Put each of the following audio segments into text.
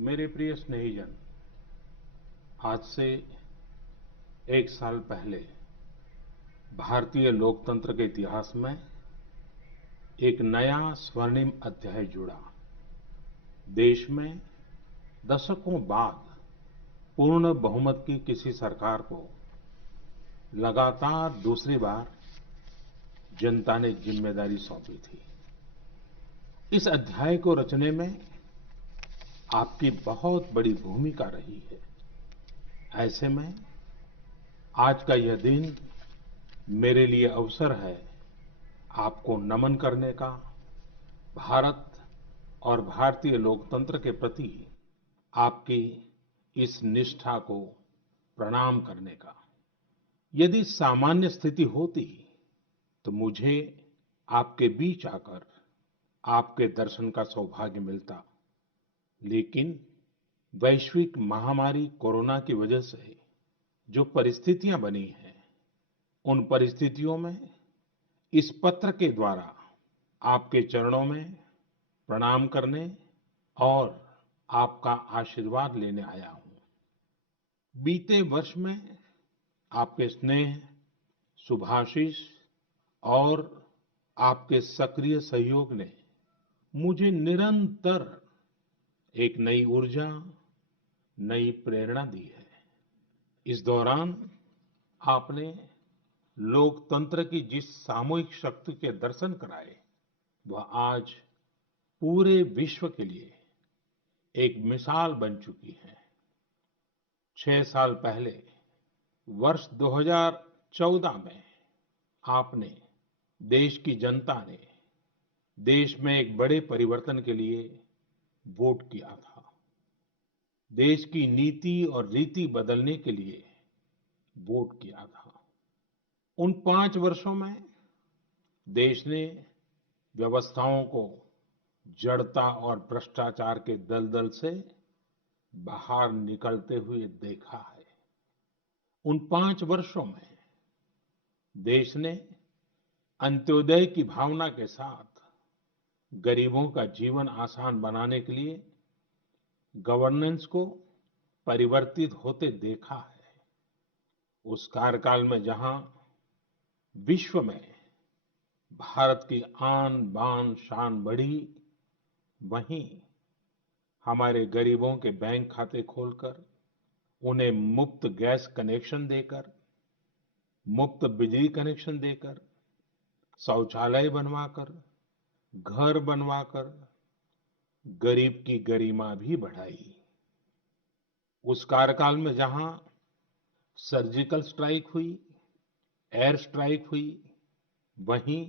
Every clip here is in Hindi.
मेरे प्रिय स्नेहीजन, आज से एक साल पहले भारतीय लोकतंत्र के इतिहास में एक नया स्वर्णिम अध्याय जुड़ा। देश में दशकों बाद पूर्ण बहुमत की किसी सरकार को लगातार दूसरी बार जनता ने जिम्मेदारी सौंपी थी। इस अध्याय को रचने में आपकी बहुत बड़ी भूमिका रही है। ऐसे में आज का यह दिन मेरे लिए अवसर है आपको नमन करने का, भारत और भारतीय लोकतंत्र के प्रति आपकी इस निष्ठा को प्रणाम करने का। यदि सामान्य स्थिति होती तो मुझे आपके बीच आकर आपके दर्शन का सौभाग्य मिलता, लेकिन वैश्विक महामारी कोरोना की वजह से जो परिस्थितियां बनी हैं, उन परिस्थितियों में इस पत्र के द्वारा आपके चरणों में प्रणाम करने और आपका आशीर्वाद लेने आया हूं। बीते वर्ष में आपके स्नेह, शुभाशीष और आपके सक्रिय सहयोग ने मुझे निरंतर एक नई ऊर्जा, नई प्रेरणा दी है। इस दौरान आपने लोकतंत्र की जिस सामूहिक शक्ति के दर्शन कराए, वह आज पूरे विश्व के लिए एक मिसाल बन चुकी है। 6 साल पहले वर्ष 2014 में आपने, देश की जनता ने देश में एक बड़े परिवर्तन के लिए वोट किया था। देश की नीति और रीति बदलने के लिए वोट किया था। उन 5 वर्षों में देश ने व्यवस्थाओं को जड़ता और भ्रष्टाचार के दलदल से बाहर निकलते हुए देखा है। उन 5 वर्षों में देश ने अंत्योदय की भावना के साथ गरीबों का जीवन आसान बनाने के लिए गवर्नेंस को परिवर्तित होते देखा है। उस कार्यकाल में जहां विश्व में भारत की आन बान शान बढ़ी, वहीं हमारे गरीबों के बैंक खाते खोलकर, उन्हें मुफ्त गैस कनेक्शन देकर, मुफ्त बिजली कनेक्शन देकर, शौचालय बनवाकर, घर बनवाकर गरीब की गरिमा भी बढ़ाई। उस कार्यकाल में जहां सर्जिकल स्ट्राइक हुई, एयर स्ट्राइक हुई, वहीं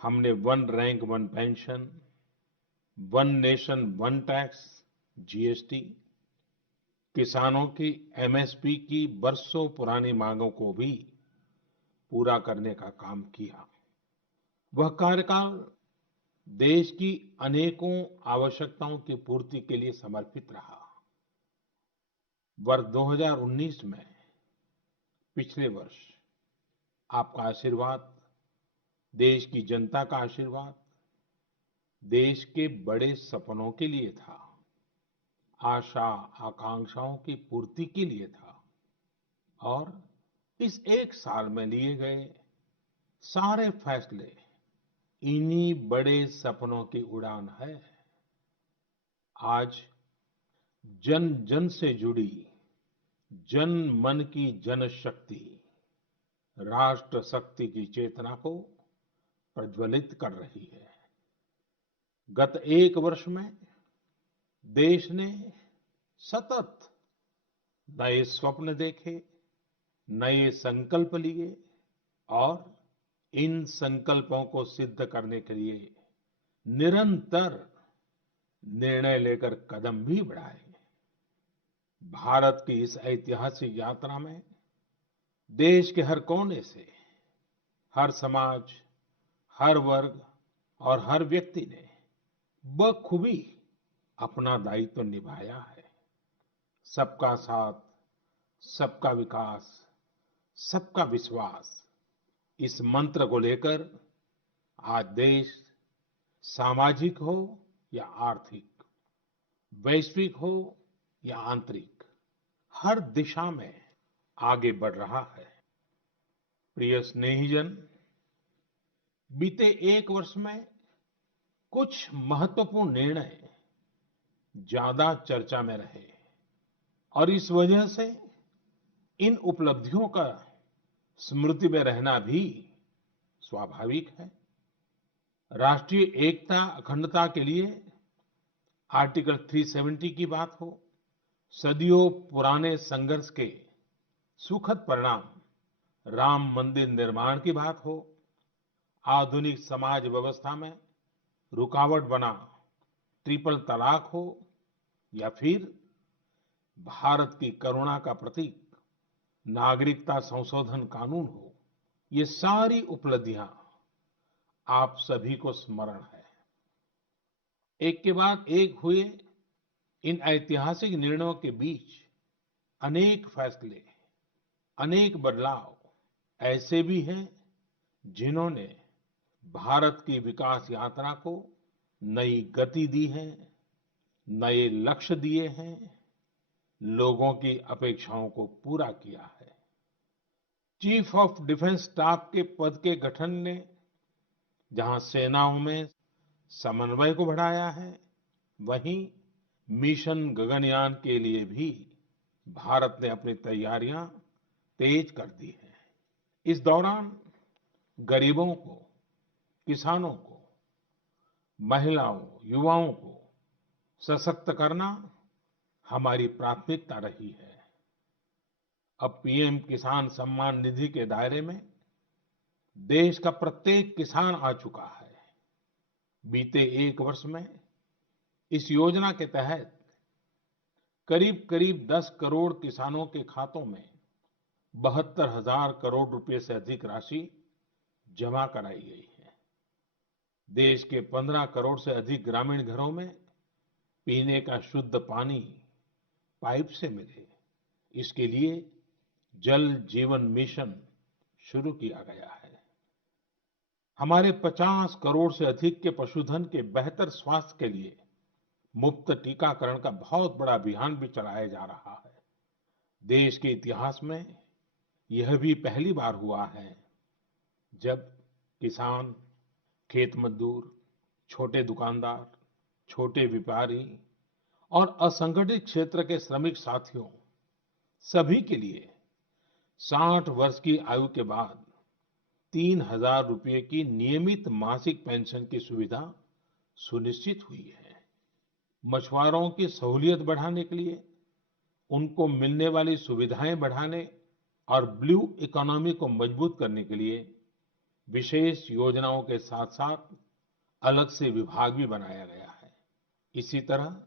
हमने one rank one pension, one nation one tax, GST, किसानों की एमएसपी की बरसों पुरानी मांगों को भी पूरा करने का काम किया। वह कार्यकाल देश की अनेकों आवश्यकताओं की पूर्ति के लिए समर्पित रहा। वर्ष 2019 में, पिछले वर्ष, आपका आशीर्वाद, देश की जनता का आशीर्वाद, देश के बड़े सपनों के लिए था, आशा आकांक्षाओं की पूर्ति के लिए था। और इस एक साल में लिए गए सारे फैसले इन्हीं बड़े सपनों की उड़ान है। आज जन जन से जुड़ी जन मन की जनशक्ति राष्ट्र शक्ति की चेतना को प्रज्वलित कर रही है। गत एक वर्ष में देश ने सतत नए स्वप्न देखे, नए संकल्प लिए और इन संकल्पों को सिद्ध करने के लिए निरंतर निर्णय लेकर कदम भी बढ़ाए। भारत की इस ऐतिहासिक यात्रा में देश के हर कोने से, हर समाज, हर वर्ग और हर व्यक्ति ने बखूबी अपना दायित्व निभाया है। सबका साथ, सबका विकास, सबका विश्वास, इस मंत्र को लेकर आज देश, सामाजिक हो या आर्थिक, वैश्विक हो या आंतरिक, हर दिशा में आगे बढ़ रहा है। प्रिय स्नेहीजन, बीते एक वर्ष में कुछ महत्वपूर्ण निर्णय ज्यादा चर्चा में रहे और इस वजह से इन उपलब्धियों का स्मृति में रहना भी स्वाभाविक है। राष्ट्रीय एकता अखंडता के लिए आर्टिकल 370 की बात हो, सदियों पुराने संघर्ष के सुखद परिणाम राम मंदिर निर्माण की बात हो, आधुनिक समाज व्यवस्था में रुकावट बना ट्रिपल तलाक हो या फिर भारत की करुणा का प्रतीक नागरिकता संशोधन कानून हो, ये सारी उपलब्धियां आप सभी को स्मरण है। एक के बाद एक हुए इन ऐतिहासिक निर्णयों के बीच अनेक फैसले, अनेक बदलाव ऐसे भी हैं जिन्होंने भारत की विकास यात्रा को नई गति दी है, नए लक्ष्य दिए हैं, लोगों की अपेक्षाओं को पूरा किया है। चीफ ऑफ डिफेंस स्टाफ के पद के गठन ने जहां सेनाओं में समन्वय को बढ़ाया है, वहीं मिशन गगनयान के लिए भी भारत ने अपनी तैयारियां तेज कर दी हैं। इस दौरान गरीबों को, किसानों को, महिलाओं, युवाओं को सशक्त करना हमारी प्राथमिकता रही है। अब पीएम किसान सम्मान निधि के दायरे में देश का प्रत्येक किसान आ चुका है। बीते एक वर्ष में इस योजना के तहत करीब-करीब 10 करोड़ किसानों के खातों में 72,000 करोड़ रुपए से अधिक राशि जमा कराई गई है। देश के 15 करोड़ से अधिक ग्रामीण घरों में पीने का शुद्ध पानी पाइप से मिले, इसके लिए जल जीवन मिशन शुरू किया गया है। हमारे 50 करोड़ से अधिक के पशुधन के बेहतर स्वास्थ्य के लिए मुफ्त टीकाकरण का बहुत बड़ा अभियान भी चलाया जा रहा है। देश के इतिहास में यह भी पहली बार हुआ है जब किसान, खेत मजदूर, छोटे दुकानदार, छोटे व्यापारी और असंगठित क्षेत्र के श्रमिक साथियों सभी के लिए 60 वर्ष की आयु के बाद 3,000 रुपए की नियमित मासिक पेंशन की सुविधा सुनिश्चित हुई है। मछुआरों की सहूलियत बढ़ाने के लिए, उनको मिलने वाली सुविधाएं बढ़ाने और ब्लू इकोनॉमी को मजबूत करने के लिए विशेष योजनाओं के साथ-साथ अलग से विभाग भी बनाया गया है। इसी तरह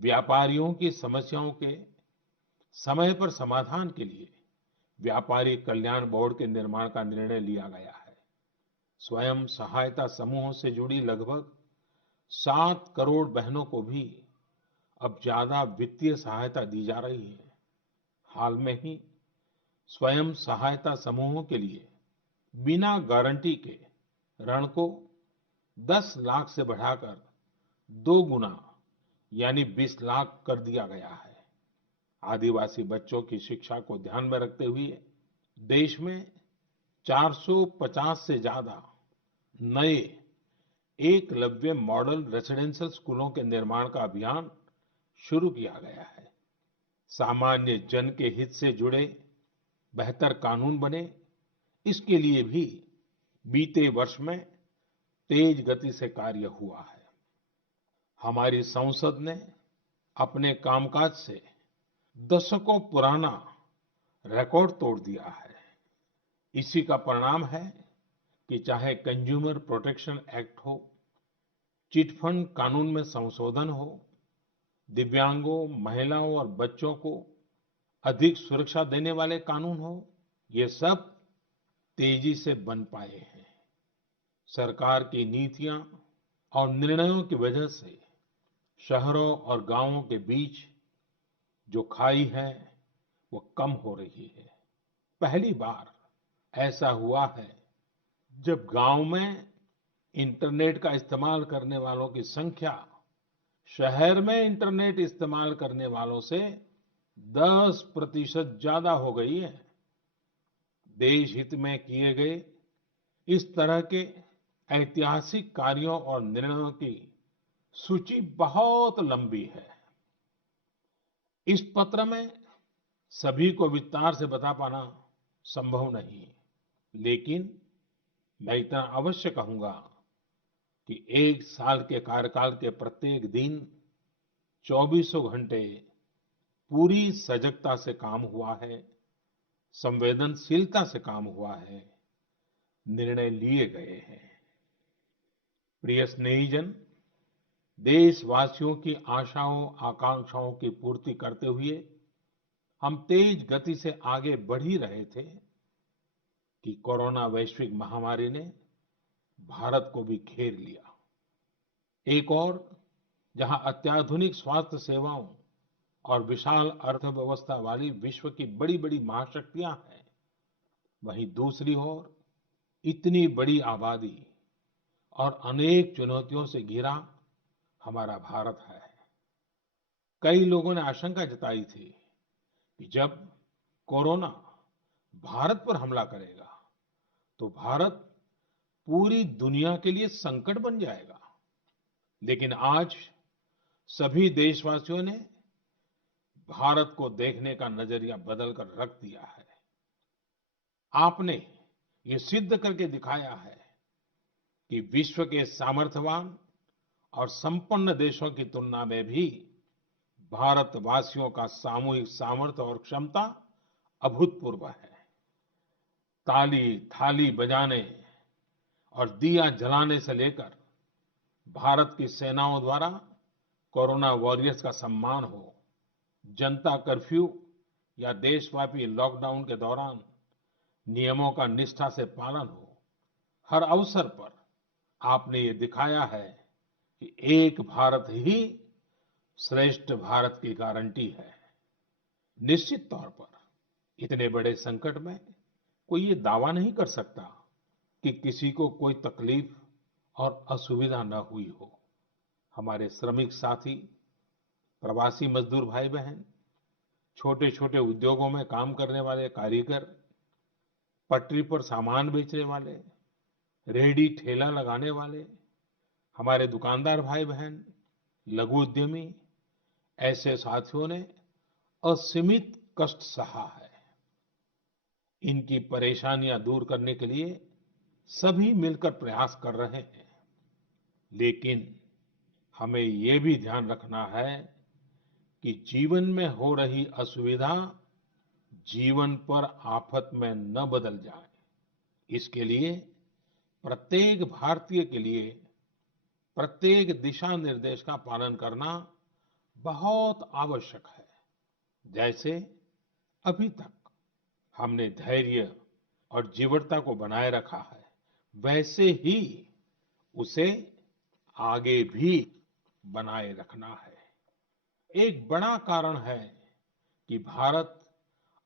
व्यापारियों की समस्याओं के समय पर समाधान के लिए व्यापारी कल्याण बोर्ड के निर्माण का निर्णय लिया गया है। स्वयं सहायता समूहों से जुड़ी लगभग 7 करोड़ बहनों को भी अब ज्यादा वित्तीय सहायता दी जा रही है। हाल में ही स्वयं सहायता समूहों के लिए बिना गारंटी के ऋण को 10 लाख से बढ़ाकर 2 गुना यानी 20 लाख कर दिया गया है। आदिवासी बच्चों की शिक्षा को ध्यान में रखते हुए देश में 450 से ज्यादा नए एकलव्य मॉडल रेसिडेंशियल स्कूलों के निर्माण का अभियान शुरू किया गया है। सामान्य जन के हित से जुड़े बेहतर कानून बने, इसके लिए भी बीते वर्ष में तेज गति से कार्य हुआ है। हमारी संसद ने अपने कामकाज से दशकों पुराना रिकॉर्ड तोड़ दिया है। इसी का परिणाम है कि चाहे कंज्यूमर प्रोटेक्शन एक्ट हो, चिट फंड कानून में संशोधन हो, दिव्यांगों, महिलाओं और बच्चों को अधिक सुरक्षा देने वाले कानून हो, ये सब तेजी से बन पाए हैं। सरकार की नीतियां और निर्णयों की वजह से शहरों और गांवों के बीच जो खाई है, वो कम हो रही है। पहली बार ऐसा हुआ है जब गांव में इंटरनेट का इस्तेमाल करने वालों की संख्या शहर में इंटरनेट इस्तेमाल करने वालों से 10% ज्यादा हो गई है। देश हित में किए गए इस तरह के ऐतिहासिक कार्यों और निर्णयों की सूची बहुत लंबी है। इस पत्र में सभी को विस्तार से बता पाना संभव नहीं, लेकिन मैं इतना अवश्य कहूंगा कि एक साल के कार्यकाल के प्रत्येक दिन चौबीसों घंटे पूरी सजगता से काम हुआ है, संवेदनशीलता से काम हुआ है, निर्णय लिए गए हैं। प्रिय स्नेहीजन, देशवासियों की आशाओं आकांक्षाओं की पूर्ति करते हुए हम तेज गति से आगे बढ़ ही रहे थे कि कोरोना वैश्विक महामारी ने भारत को भी घेर लिया। एक और जहां अत्याधुनिक स्वास्थ्य सेवाओं और विशाल अर्थव्यवस्था वाली विश्व की बड़ी-बड़ी महाशक्तियां हैं, वहीं दूसरी ओर इतनी बड़ी आबादी और अनेक चुनौतियों से घिरा हमारा भारत है। कई लोगों ने आशंका जताई थी कि जब कोरोना भारत पर हमला करेगा तो भारत पूरी दुनिया के लिए संकट बन जाएगा। लेकिन आज सभी देशवासियों ने भारत को देखने का नजरिया बदलकर रख दिया है। आपने ये सिद्ध करके दिखाया है कि विश्व के सामर्थ्यवान और संपन्न देशों की तुलना में भी भारतवासियों का सामूहिक सामर्थ्य और क्षमता अभूतपूर्व है। ताली थाली बजाने और दिया जलाने से लेकर भारत की सेनाओं द्वारा कोरोना वॉरियर्स का सम्मान हो, जनता कर्फ्यू या देशव्यापी लॉकडाउन के दौरान नियमों का निष्ठा से पालन हो, हर अवसर पर आपने ये दिखाया है कि एक भारत ही श्रेष्ठ भारत की गारंटी है। निश्चित तौर पर इतने बड़े संकट में कोई ये दावा नहीं कर सकता कि किसी को कोई तकलीफ और असुविधा न हुई हो। हमारे श्रमिक साथी, प्रवासी मजदूर भाई बहन, छोटे छोटे उद्योगों में काम करने वाले कारीगर, पटरी पर सामान बेचने वाले, रेहड़ी ठेला लगाने वाले, हमारे दुकानदार भाई बहन, लघु उद्यमी, ऐसे साथियों ने असीमित कष्ट सहा है। इनकी परेशानियां दूर करने के लिए सभी मिलकर प्रयास कर रहे हैं। लेकिन हमें ये भी ध्यान रखना है कि जीवन में हो रही असुविधा जीवन पर आफत में न बदल जाए। इसके लिए प्रत्येक भारतीय के लिए प्रत्येक दिशा निर्देश का पालन करना बहुत आवश्यक है। जैसे अभी तक हमने धैर्य और जीवटता को बनाए रखा है, वैसे ही उसे आगे भी बनाए रखना है। एक बड़ा कारण है कि भारत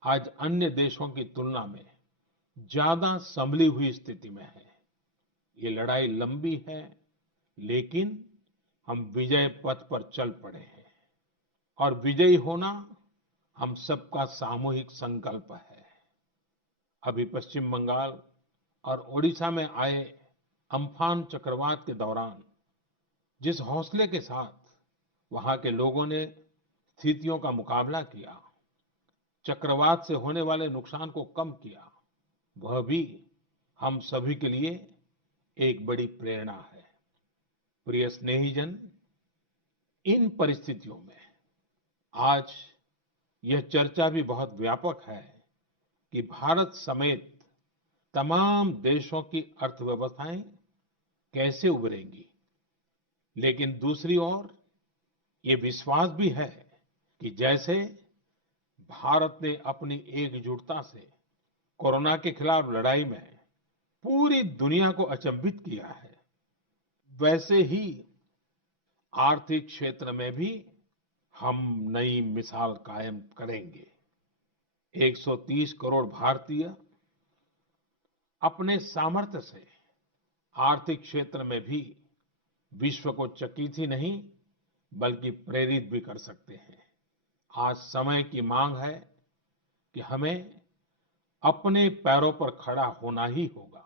आज अन्य देशों की तुलना में ज्यादा संभली हुई स्थिति में है। ये लड़ाई लंबी है, लेकिन हम विजय पथ पर चल पड़े हैं और विजयी होना हम सबका सामूहिक संकल्प है। अभी पश्चिम बंगाल और ओडिशा में आए अम्फान चक्रवात के दौरान जिस हौसले के साथ वहां के लोगों ने स्थितियों का मुकाबला किया, चक्रवात से होने वाले नुकसान को कम किया, वह भी हम सभी के लिए एक बड़ी प्रेरणा है। प्रिय स्नेहीजन, इन परिस्थितियों में आज यह चर्चा भी बहुत व्यापक है कि भारत समेत तमाम देशों की अर्थव्यवस्थाएं कैसे उभरेंगी। लेकिन दूसरी ओर ये विश्वास भी है कि जैसे भारत ने अपनी एकजुटता से कोरोना के खिलाफ लड़ाई में पूरी दुनिया को अचंभित किया है, वैसे ही आर्थिक क्षेत्र में भी हम नई मिसाल कायम करेंगे। 130 करोड़ भारतीय अपने सामर्थ्य से आर्थिक क्षेत्र में भी विश्व को चकित ही नहीं बल्कि प्रेरित भी कर सकते हैं। आज समय की मांग है कि हमें अपने पैरों पर खड़ा होना ही होगा,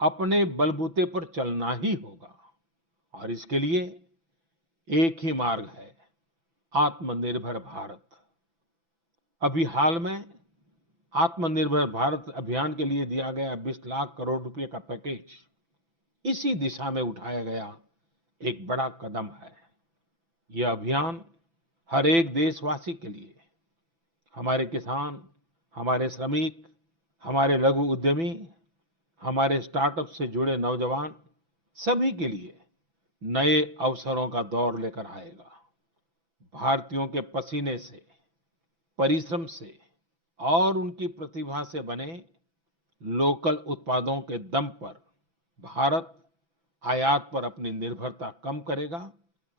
अपने बलबूते पर चलना ही होगा और इसके लिए एक ही मार्ग है, आत्मनिर्भर भारत। अभी हाल में आत्मनिर्भर भारत अभियान के लिए दिया गया 20 लाख करोड़ रुपए का पैकेज इसी दिशा में उठाया गया एक बड़ा कदम है। यह अभियान हर एक देशवासी के लिए, हमारे किसान, हमारे श्रमिक, हमारे लघु उद्यमी, हमारे स्टार्टअप से जुड़े नौजवान, सभी के लिए नए अवसरों का दौर लेकर आएगा। भारतीयों के पसीने से, परिश्रम से और उनकी प्रतिभा से बने लोकल उत्पादों के दम पर भारत आयात पर अपनी निर्भरता कम करेगा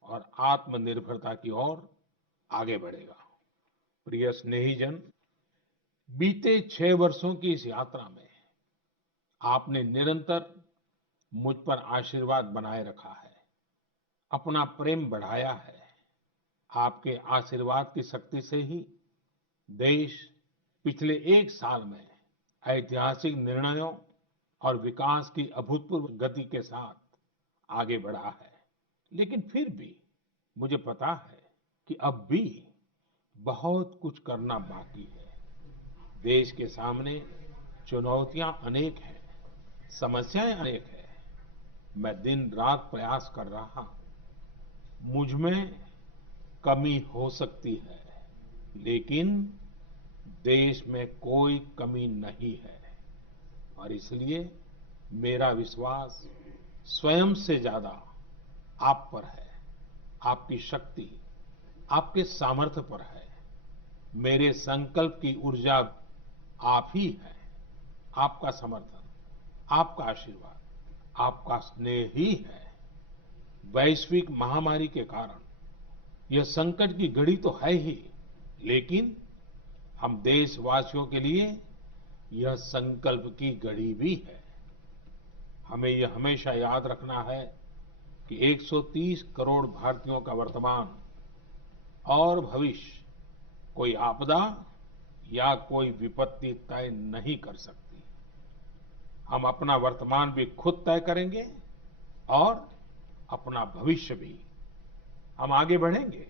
और आत्मनिर्भरता की ओर आगे बढ़ेगा। प्रिय स्नेहीजन, बीते 6 वर्षों की इस यात्रा में आपने निरंतर मुझ पर आशीर्वाद बनाए रखा है, अपना प्रेम बढ़ाया है। आपके आशीर्वाद की शक्ति से ही देश पिछले 1 साल में ऐतिहासिक निर्णयों और विकास की अभूतपूर्व गति के साथ आगे बढ़ा है। लेकिन फिर भी मुझे पता है कि अब भी बहुत कुछ करना बाकी है। देश के सामने चुनौतियां अनेक हैं, समस्याएं अनेक हैं। मैं दिन रात प्रयास कर रहा हूं। मुझ में कमी हो सकती है, लेकिन देश में कोई कमी नहीं है और इसलिए मेरा विश्वास स्वयं से ज्यादा आप पर है, आपकी शक्ति, आपके सामर्थ्य पर है। मेरे संकल्प की ऊर्जा आप ही है, आपका समर्थन, आपका आशीर्वाद, आपका स्नेह ही है। वैश्विक महामारी के कारण यह संकट की घड़ी तो है ही, लेकिन हम देशवासियों के लिए यह संकल्प की घड़ी भी है। हमें यह हमेशा याद रखना है कि 130 करोड़ भारतीयों का वर्तमान और भविष्य कोई आपदा या कोई विपत्ति तय नहीं कर सकती। हम अपना वर्तमान भी खुद तय करेंगे और अपना भविष्य भी। हम आगे बढ़ेंगे,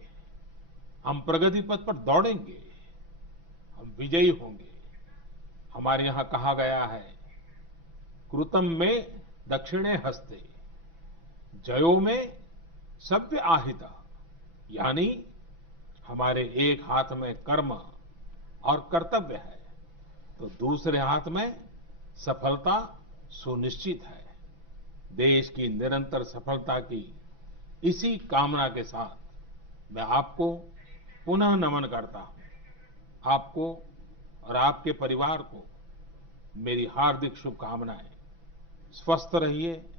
हम प्रगति पथ पर दौड़ेंगे, हम विजयी होंगे। हमारे यहाँ कहा गया है, कृतम में दक्षिणे हस्ते, जयो में सव्य आहिता। यानी हमारे एक हाथ में कर्म और कर्तव्य है, तो दूसरे हाथ में सफलता सुनिश्चित है। देश की निरंतर सफलता की इसी कामना के साथ मैं आपको पुनः नमन करता हूं। आपको और आपके परिवार को मेरी हार्दिक शुभकामनाएं। स्वस्थ रहिए,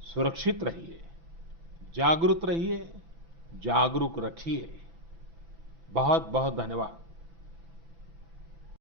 सुरक्षित रहिए, जागरूक रहिए, जागरूक रखिए। बहुत बहुत धन्यवाद।